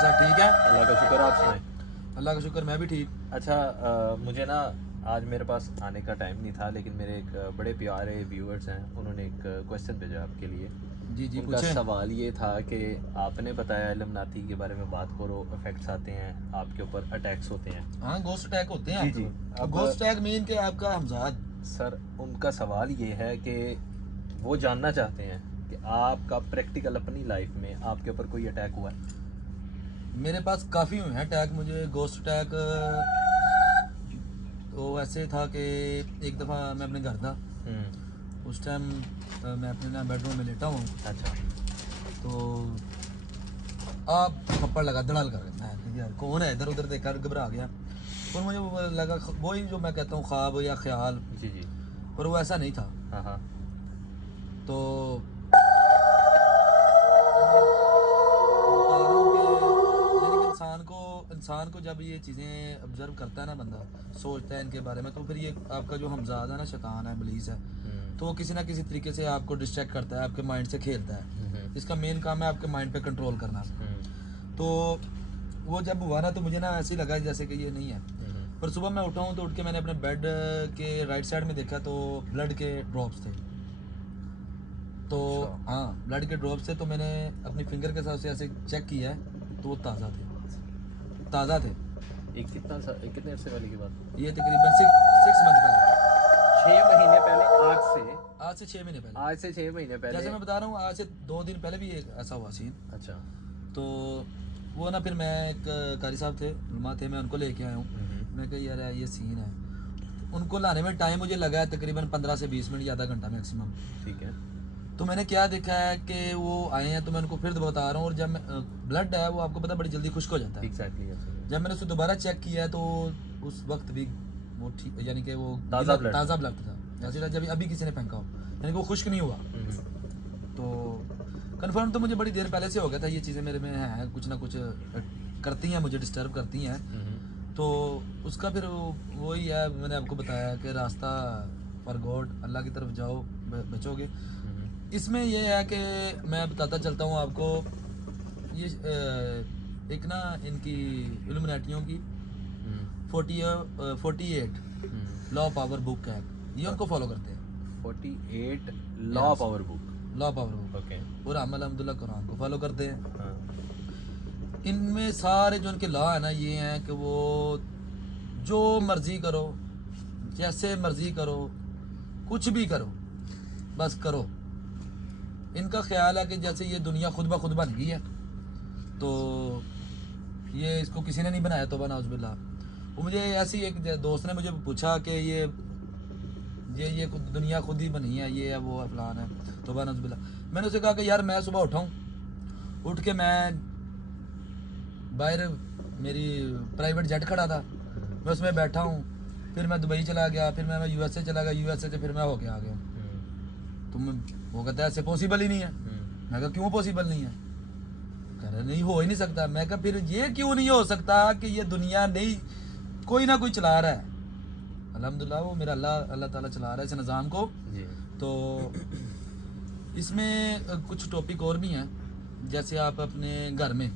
साहब ठीक है? अल्लाह का शुक्र, आप सुनाएं। अल्लाह का शुक्र, मैं भी ठीक। अच्छा, मुझे ना आज मेरे पास आने का टाइम नहीं था, लेकिन मेरे एक बड़े प्यारे व्यूअर्स हैं, उन्होंने एक क्वेश्चन भेजा आपके लिए। जी जी उनका पूछें। सवाल ये था कि आपने बताया इल्यूमिनाती के बारे में बात करो, इफेक्ट्स आते हैं आपके ऊपर, अटैक्स होते हैं। हाँ, गोस्ट अटैक होते हैं जी आपके जी। ऊपर। अब गोस्ट अटैक मीन के आपका हमजाद। सर, उनका सवाल ये है कि वो जानना चाहते हैं कि आपका प्रैक्टिकल अपनी लाइफ में आपके ऊपर कोई अटैक हुआ है? मेरे पास काफ़ी हुए हैं अटैक, मुझे गोस्ट अटैक। तो ऐसे था कि एक दफ़ा मैं अपने घर था, उस टाइम मैं अपने ना बेडरूम में लेटा हूँ, अच्छा। तो आप थप्पड़ लगा धड़ाल कर, मैं कहा, यार कौन है, इधर उधर देखा, घबरा गया। और मुझे वो लगा वही जो मैं कहता हूँ ख्वाब या ख्याल, जी जी। पर वो ऐसा नहीं था। हाँ हाँ। तो बता रहा हूँ कि यानी कि इंसान को जब ये चीज़ें ऑब्जर्व करता है ना, बंदा सोचता है इनके बारे में, तो फिर ये आपका जो हमजाद है ना, शैतान है, इब्लीस है, तो वो किसी ना किसी तरीके से आपको डिस्ट्रैक्ट करता है, आपके माइंड से खेलता है। इसका मेन काम है आपके माइंड पे कंट्रोल करना। तो वो जब हुआ ना, तो मुझे ना ऐसे ही लगा जैसे कि ये नहीं है। पर सुबह मैं उठा हूँ, तो उठ के मैंने अपने बेड के राइट साइड में देखा, तो ब्लड के ड्रॉप्स थे। तो अच्छा। हाँ, ब्लड के ड्रॉप्स थे, तो मैंने अपनी फिंगर के साथ से ऐसे चेक किया है, तो वो ताज़ा थे। कितने अरसे वाली की बात? ये तकरीबन 6 मंथ पहले। 6 महीने पहले? आज से 6 महीने पहले। आज से 6 महीने पहले? जैसे मैं बता रहा हूँ, आज से 2 दिन पहले भी एक ऐसा हुआ सीन। अच्छा। तो वो ना, फिर मैं एक कारी साहब थे, उलमा थे, मैं उनको लेके आया हूँ। मैं कहा यार ये सीन है। तो उनको लाने में टाइम मुझे लगा है तकरीबन 15 से 20 मिनट या आधा घंटा मैक्सिमम। ठीक है। तो मैंने क्या देखा है कि वो आए हैं, तो मैं उनको फिर बता रहा हूँ। और जब ब्लड है वो आपको पता बड़ी जल्दी खुश्क हो जाता है। एग्जैक्टली। जब मैंने उसे दोबारा चेक किया है, तो उस वक्त भी वो ठीक, यानी कि वो ताज़ा ब्लड ताज़ा ब्लड था, जैसे जब अभी किसी ने फेंका हो, यानी कि वो खुश्क नहीं हुआ। तो कंफर्म तो मुझे बड़ी देर पहले से हो गया था, ये चीज़ें मेरे में हैं, कुछ ना कुछ करती हैं, मुझे डिस्टर्ब करती हैं। तो उसका फिर वही है, मैंने आपको बताया कि रास्ता फॉर गॉड, अल्लाह की तरफ जाओ, बचोगे। इसमें ये है कि मैं बताता चलता हूँ आपको, ये एक ना इनकी इल्यूमिनेटियों की 48 लॉ पावर बुक है, ये उनको फॉलो करते हैं। 48 law Yes. Power book. Law power book okay. और अमल अहमदुल्ला कुरान को फॉलो करते हैं। हाँ। इनमें सारे जो इनके लॉ है ना, ये हैं कि वो जो मर्जी करो, जैसे मर्जी करो, कुछ भी करो, बस करो। इनका ख्याल है कि जैसे ये दुनिया खुद ब खुद बन गई है, तो ये इसको किसी ने नहीं बनाया, तो बना उज़बिल्ला। वो मुझे ऐसी एक दोस्त ने मुझे पूछा कि ये दुनिया खुद ही बनी है, ये है वो है फलान है, तो बना उज़बिल्ला। मैंने उसे कहा कि यार मैं सुबह उठाऊँ, उठ के मैं बाहर, मेरी प्राइवेट जेट खड़ा था, मैं उसमें बैठा हूँ, फिर मैं दुबई चला गया, फिर मैं यूएसए चला गया, यूएसए से फिर मैं होके आ गया। वो कहता है ऐसे पॉसिबल ही नहीं है। मैं कहा क्यों पॉसिबल नहीं है? कह रहे नहीं, हो ही नहीं सकता। मैं कहा फिर ये क्यों नहीं हो सकता कि ये दुनिया नहीं, कोई ना कोई चला रहा है। अल्हम्दुलिल्लाह वो मेरा अल्लाह ताला चला रहा है इस निज़ाम को। जी। तो इसमें कुछ टॉपिक और भी हैं, जैसे आप अपने घर में,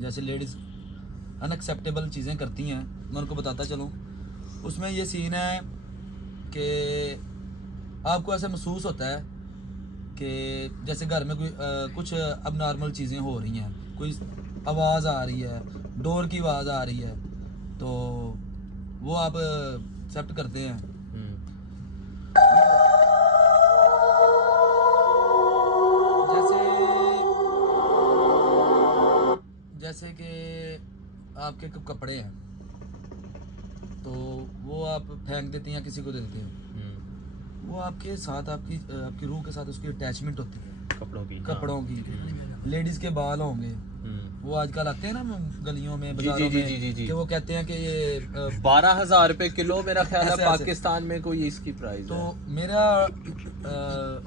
जैसे लेडीज़ अनएक्सेप्टेबल चीज़ें करती हैं, मैं उनको बताता चलूँ। उसमें ये सीन है कि आपको ऐसा महसूस होता है कि जैसे घर में कोई कुछ अब नॉर्मल चीज़ें हो रही हैं, कोई आवाज़ आ रही है, डोर की आवाज़ आ रही है, तो वो आप एक्सेप्ट करते हैं। जैसे जैसे कि आपके कपड़े हैं, तो वो आप फेंक देते हैं या किसी को दे देते हैं, वो आपके साथ आपकी रूह के साथ उसकी अटैचमेंट होती है, कपड़ों की। लेडीज़ के बाल होंगे, वो आजकल आते हैं ना गलियों में, बाजारों में, कि वो कहते हैं कि ये 12,000 रुपए किलो मेरा ख्याल है ऐसे- पाकिस्तान में कोई इसकी प्राइस तो है। मेरा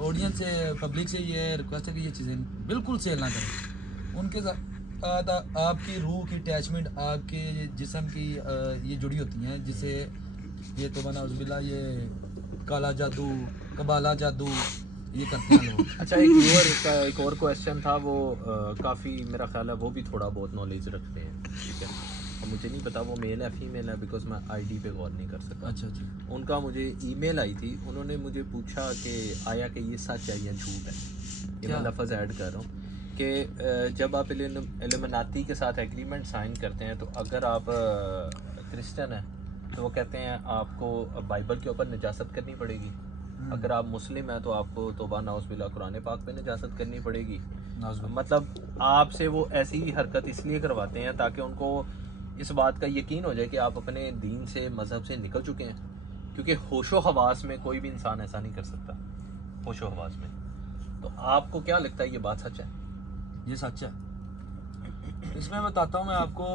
ऑडियंस से, पब्लिक से ये रिक्वेस्ट है कि ये चीज़ें बिल्कुल सेल ना करें। उनके साथ आपकी रूह की अटैचमेंट, आपके जिस्म की ये जुड़ी होती हैं, जिससे ये तो बना उज़बिल्ला, ये काला जादू, कबाला जादू, ये करते हैं लोग। अच्छा, एक और क्वेश्चन था, वो काफ़ी मेरा ख्याल है वो भी थोड़ा बहुत नॉलेज रखते हैं, ठीक है। और मुझे नहीं पता वो मेल है फीमेल है, बिकॉज मैं आईडी पे गौर नहीं कर सका। अच्छा अच्छा। उनका मुझे ईमेल आई थी, उन्होंने मुझे पूछा कि आया कि ये सच है या झूठ है। ये क्या? मैं लफ्ज़ ऐड कर रहा हूँ कि जब आप इल्यूमिनाती के साथ एग्रीमेंट साइन करते हैं, तो अगर आप क्रिश्चियन हैं तो वो कहते हैं आपको बाइबल के ऊपर निजासत करनी पड़ेगी। अगर आप मुस्लिम हैं तो आपको तौबा नाउज़ुबिल्लाह कुरान पाक पे निजासत करनी पड़ेगी। मतलब आपसे वो ऐसी हरकत इसलिए करवाते हैं ताकि उनको इस बात का यकीन हो जाए कि आप अपने दीन से, मज़हब से निकल चुके हैं, क्योंकि होशो हवास में कोई भी इंसान ऐसा नहीं कर सकता, होशो हवास में। तो आपको क्या लगता है ये बात सच है? ये सच है। इसमें बताता हूँ मैं आपको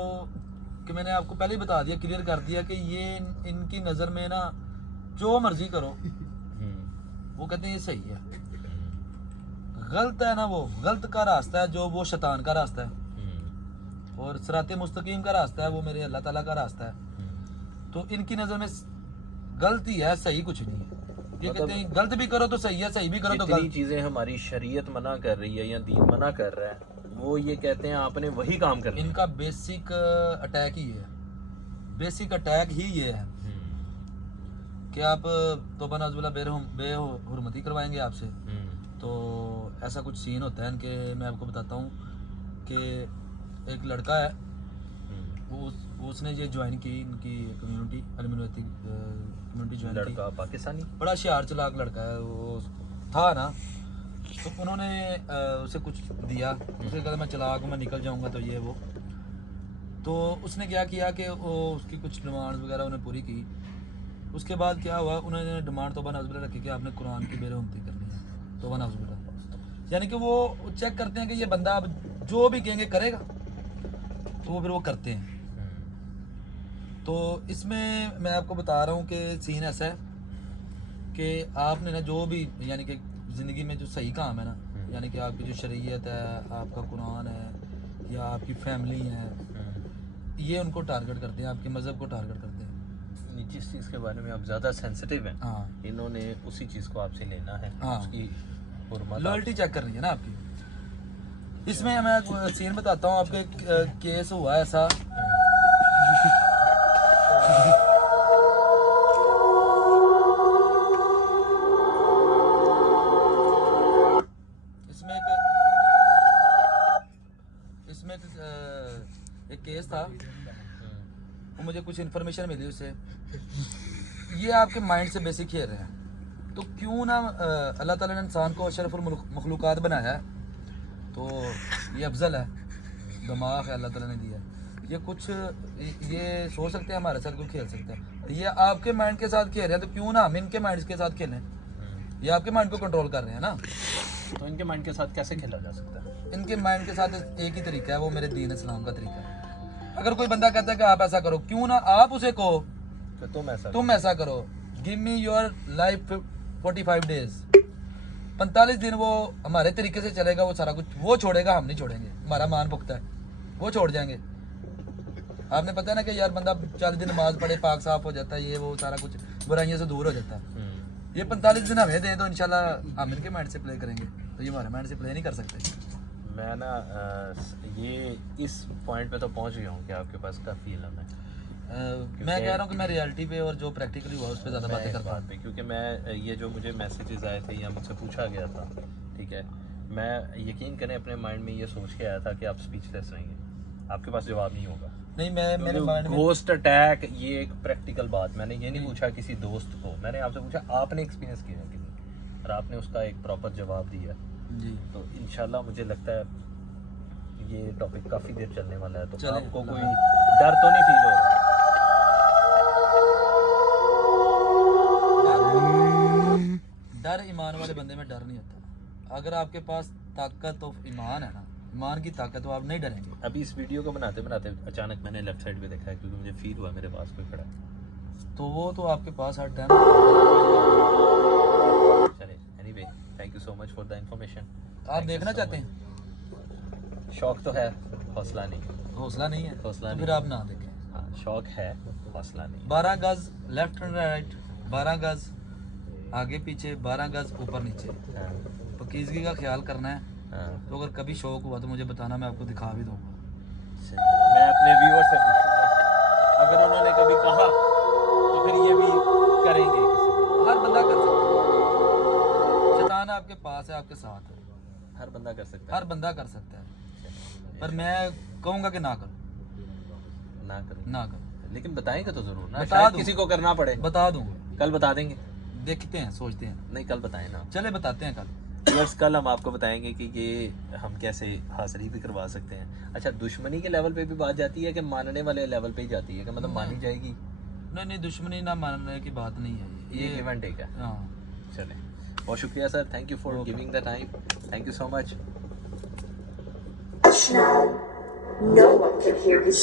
कि मैंने आपको पहले ही बता दिया, क्लियर कर दिया कि ये इनकी नज़र में ना जो मर्जी करो, वो कहते हैं ये सही है। गलत है ना, वो गलत का रास्ता है, जो वो शैतान का रास्ता है, और सिराते मुस्तकीम का रास्ता है वो मेरे अल्लाह ताला का रास्ता है। तो इनकी नज़र में गलत ही है, सही कुछ नहीं है। ये कहते हैं गलत भी करो तो सही है, सही भी करो तो गलत। चीज़ें हमारी शरीयत मना कर रही है या दीन मना कर रहा है, वो ये कहते हैं आपने वही काम करना है। इनका बेसिक अटैक ही है, बेसिक अटैक ही ये है कि आप तौबा नाउज़ुबिल्लाह बेहुरमती करवाएंगे आपसे। तो ऐसा कुछ सीन होता है इनके, मैं आपको बताता हूँ कि एक लड़का है, उसने ये ज्वाइन की, इनकी कम्युनिटी एलिमिनेटिंग कम्युनिटी ज्वाइन की। लड़का पाकिस्तानी, बड़ा होशियार चलाक लड़का है वो था ना। तो उन्होंने उसे कुछ दिया, उसे कहा मैं चलाक हूँ, मैं निकल जाऊँगा, तो ये वो। तो उसने क्या किया कि वो उसकी कुछ डिमांड्स वगैरह उन्हें पूरी की। उसके बाद क्या हुआ, उन्होंने डिमांड तौबा नाउज़ुबिल्लाह रखी कि आपने कुरान की बेरुखी करनी है, तौबा नाउज़ुबिल्लाह। यानी कि वो चेक करते हैं कि ये बंदा अब जो भी कहेंगे करेगा, तो वो फिर वो करते हैं। तो इसमें मैं आपको बता रहा हूँ कि सीन ऐसा है कि आपने ना जो भी, यानी कि ज़िंदगी में जो सही काम है ना, यानी कि आपकी जो शरीयत है, आपका कुरान है, या आपकी फैमिली है, ये उनको टारगेट करते हैं, आपके मज़हब को टारगेट करते हैं। जिस चीज़ के बारे में आप ज़्यादा सेंसिटिव हैं, हाँ, इन्होंने उसी चीज़ को आपसे लेना है, हाँ, उसकी हुर्मत लॉयल्टी चेक करनी है ना आपकी। इसमें मैं सीन बताता हूँ आपके, केस हुआ ऐसा। इसमें एक केस था, वो मुझे कुछ इन्फॉर्मेशन मिली उससे। ये आपके माइंड से बेसिक खेल रहे हैं। तो क्यों ना अल्लाह ताला ने इंसान को अशरफुल मखलूक़ात बनाया है, तो ये अफजल है, दिमाग है अल्लाह ताला ने दिया। ये कुछ ये सोच सकते हैं, हमारे साथ कोई खेल सकता है। ये आपके माइंड के साथ खेल रहे हैं, तो क्यों ना हम इनके माइंड के साथ खेलें। ये आपके माइंड को कंट्रोल कर रहे हैं ना, तो इनके माइंड के साथ कैसे खेला जा सकता है? इनके माइंड के साथ एक ही तरीका है, वो मेरे दीन इस्लाम का तरीका है। अगर कोई बंदा कहता है कि आप ऐसा करो, क्यों ना आप उसे कहो तो तुम ऐसा करो, give me your life 45 days, 45 दिन वो हमारे तरीके से चलेगा, वो सारा कुछ वो छोड़ेगा, हम नहीं छोड़ेंगे, हमारा मान पुख्ता है, वो छोड़ जाएंगे। आपने पता है ना कि यार बंदा 40 दिन नमाज पढ़े, पाक साफ हो जाता है, ये वो सारा कुछ बुराइयों से दूर हो जाता है। ये 45 दिन हमें दें तो इंशाल्लाह हम इनके माइंड से प्ले करेंगे, तो ये हमारे माइंड से प्ले नहीं कर सकते। मैं ना ये इस पॉइंट पे तो पहुंच गया हूँ कि आपके पास काफ़ी इल्म है। मैं कह रहा हूँ कि मैं रियलिटी पे और जो प्रैक्टिकली हुआ उस पर ज़्यादा बातें करता हूँ। क्योंकि मैं ये जो मुझे मैसेजेस आए थे या मुझसे पूछा गया था, ठीक है, मैं यकीन करें अपने माइंड में ये सोच के आया था कि आप स्पीचलेस रहेंगे, आपके पास जवाब नहीं होगा। नहीं, मैं मेरे माइंड में घोस्ट अटैक ये एक प्रैक्टिकल बात, मैंने ये नहीं पूछा किसी दोस्त को, मैंने आपसे पूछा आपने एक्सपीरियंस किया है कि नहीं, और आपने उसका एक प्रॉपर जवाब दिया जी। तो इंशाल्लाह मुझे लगता है ये टॉपिक काफ़ी देर चलने वाला है, तो आपको कोई डर तो नहीं फील हो रहा? डर ईमान वाले बंदे में डर नहीं होता। अगर आपके पास ताकत ऑफ ईमान है ना, ईमान की ताकत, तो आप नहीं डरेंगे। अभी इस वीडियो को बनाते बनाते अचानक मैंने लेफ्ट साइड पे देखा है, क्योंकि मुझे फील हुआ मेरे पास कोई खड़ा है, तो वो तो आपके पास हर टाइम। चलिए, anyway thank you so much for the information. आप देखना चाहते हैं? शौक तो है, हौसला नहीं। हौसला नहीं है, हौसला तो नहीं फिर आप ना देखें। हाँ, शौक है, हौसला नहीं। 12 गज लेफ्ट एंड राइट, 12 गज आगे पीछे 12 गज ऊपर नीचे। हाँ, पकीजगी का ख्याल करना है। हाँ। तो अगर कभी शौक हुआ तो मुझे बताना, मैं आपको दिखा भी दूंगा। मैं अपने व्यूअर से पूछूंगा, अगर उन्होंने कभी कहा तो फिर ये भी करेंगे किसी दिन। हर बंदा कर सकता है, शैतान आपके पास है, आपके साथ है, हर बंदा कर सकता है। हर बंदा कर सकता है। पर मैं कहूँगा कि ना करो, ना करो, ना करो। लेकिन बताएंगे तो जरूर ना, बता शायद दूं। किसी को करना पड़े। बता दूंगा, कल बता देंगे। देखते हैं, सोचते हैं। नहीं, कल बताएं ना। चले बताते हैं कल। व्यूअर्स, कल हम आपको बताएंगे कि ये हम कैसे हाजिरी भी करवा सकते हैं। अच्छा, दुश्मनी के लेवल पे भी बात जाती है कि मानने वाले लेवल पे ही जाती है, कि मतलब मानी जाएगी? नहीं नहीं, दुश्मनी ना मानने की बात नहीं है ये गिव एंड टेक है। हाँ। चलें, बहुत शुक्रिया sir, thank you for giving the time, thank you so much. Now, no one can hear you.